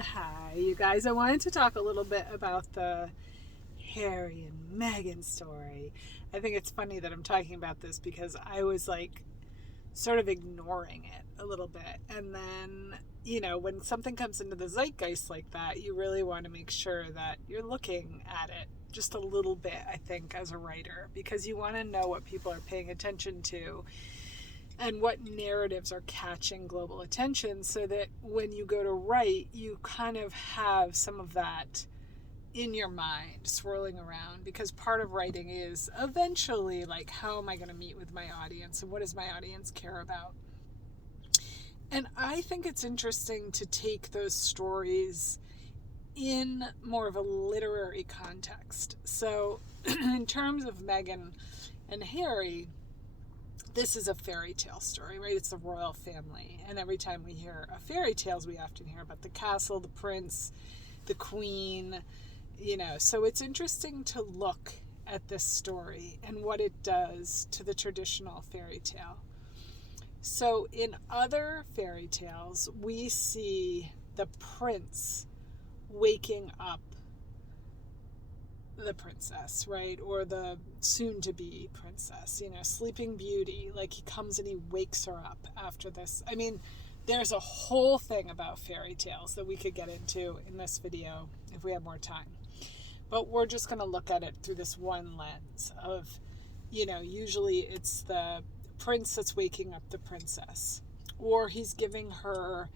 Hi, you guys. I wanted to talk a little bit about the Harry and Meghan story. I think it's funny that I'm talking about this because I was like sort of ignoring it a little bit. And then, when something comes into the zeitgeist like that, you really want to make sure that you're looking at it just a little bit, I think, as a writer, because you want to know what people are paying attention to and what narratives are catching global attention so that when you go to write, you kind of have some of that in your mind swirling around, because part of writing is eventually like, how am I going to meet with my audience and what does my audience care about? And I think it's interesting to take those stories in more of a literary context. So in terms of Meghan and Harry, this is a fairy tale story, right? It's the royal family. And every time we hear of fairy tales, we often hear about the castle, the prince, the queen, So it's interesting to look at this story and what it does to the traditional fairy tale. So in other fairy tales, we see the prince waking up the princess, right? Or the soon to be princess, Sleeping Beauty. Like, he comes and he wakes her up after this. I mean, there's a whole thing about fairy tales that we could get into in this video if we have more time. But we're just going to look at it through this one lens of, usually it's the prince that's waking up the princess, or he's giving her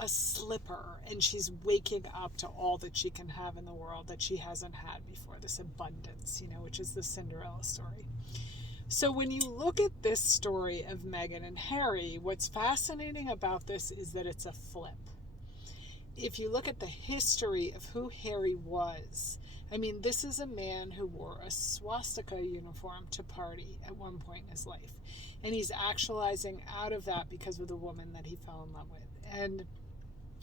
a slipper and she's waking up to all that she can have in the world that she hasn't had before, this abundance, which is the Cinderella story. So when you look at this story of Meghan and Harry, what's fascinating about this is that it's a flip. If you look at the history of who Harry was, I mean, this is a man who wore a swastika uniform to party at one point in his life. And he's actualizing out of that because of the woman that he fell in love with. And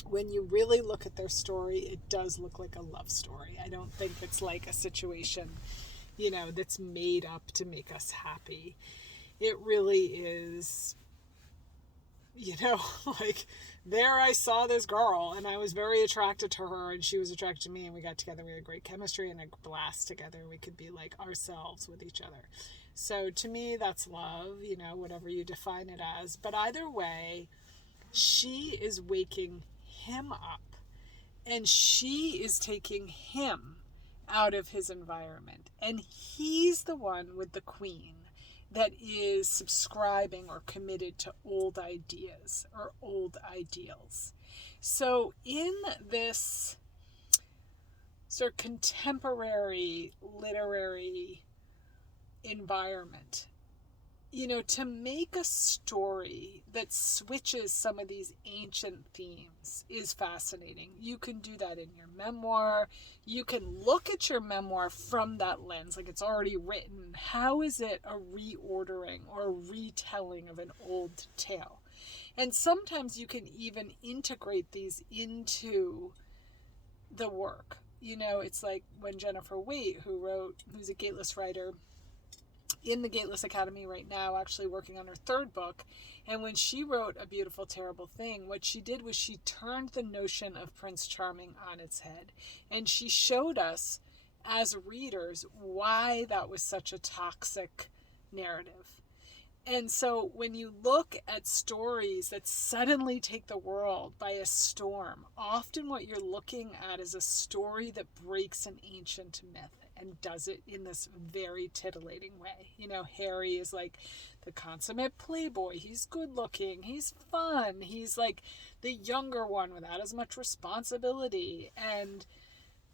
when you really look at their story, it does look like a love story. I don't think it's like a situation, that's made up to make us happy. It really is, like, there I saw this girl and I was very attracted to her and she was attracted to me and we got together. We had great chemistry and a blast together. We could be like ourselves with each other. So to me, that's love, whatever you define it as. But either way, she is waking him up and she is taking him out of his environment, and he's the one with the queen that is subscribing or committed to old ideas or old ideals. So in this sort of contemporary literary environment, to make a story that switches some of these ancient themes is fascinating. You can do that in your memoir. You can look at your memoir from that lens, like it's already written. How is it a reordering or a retelling of an old tale? And sometimes you can even integrate these into the work. It's like when Jennifer Waite, who's a Gateless writer, in the Gateless Academy right now, actually working on her third book. And when she wrote A Beautiful, Terrible Thing, what she did was she turned the notion of Prince Charming on its head. And she showed us, as readers, why that was such a toxic narrative. And so when you look at stories that suddenly take the world by a storm, often what you're looking at is a story that breaks an ancient myth and does it in this very titillating way. Harry is like the consummate playboy. He's good looking. He's fun. He's like the younger one without as much responsibility. And,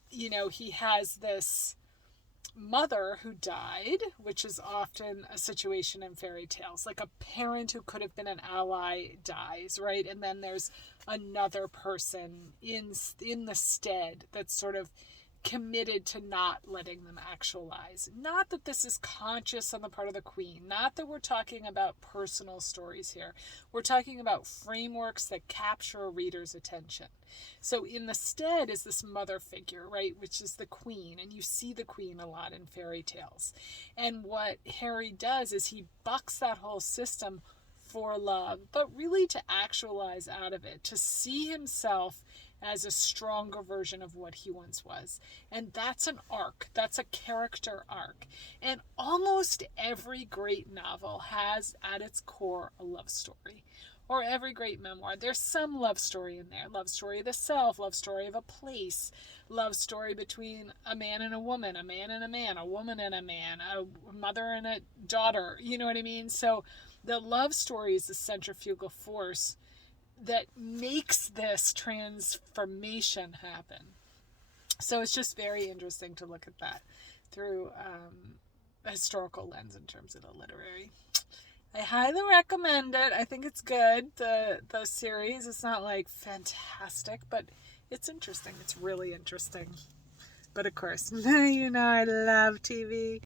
he has this mother who died, which is often a situation in fairy tales. Like a parent who could have been an ally dies, right? And then there's another person in the stead that's sort of committed to not letting them actualize. Not that this is conscious on the part of the queen. Not that we're talking about personal stories here. We're talking about frameworks that capture a reader's attention. So in the stead is this mother figure, right, which is the queen, and you see the queen a lot in fairy tales. And what Harry does is he bucks that whole system for love, but really to actualize out of it, to see himself as a stronger version of what he once was. And that's an arc. That's a character arc. And almost every great novel has at its core a love story. Or every great memoir. There's some love story in there. Love story of the self, love story of a place, love story between a man and a woman, a man and a man, a woman and a man, a mother and a daughter. You know what I mean? So the love story is the centrifugal force that makes this transformation happen. So it's just very interesting to look at that through a historical lens in terms of the literary. I highly recommend it. I think it's good, the series. It's not like fantastic, but it's interesting. It's really interesting. But of course, I love TV.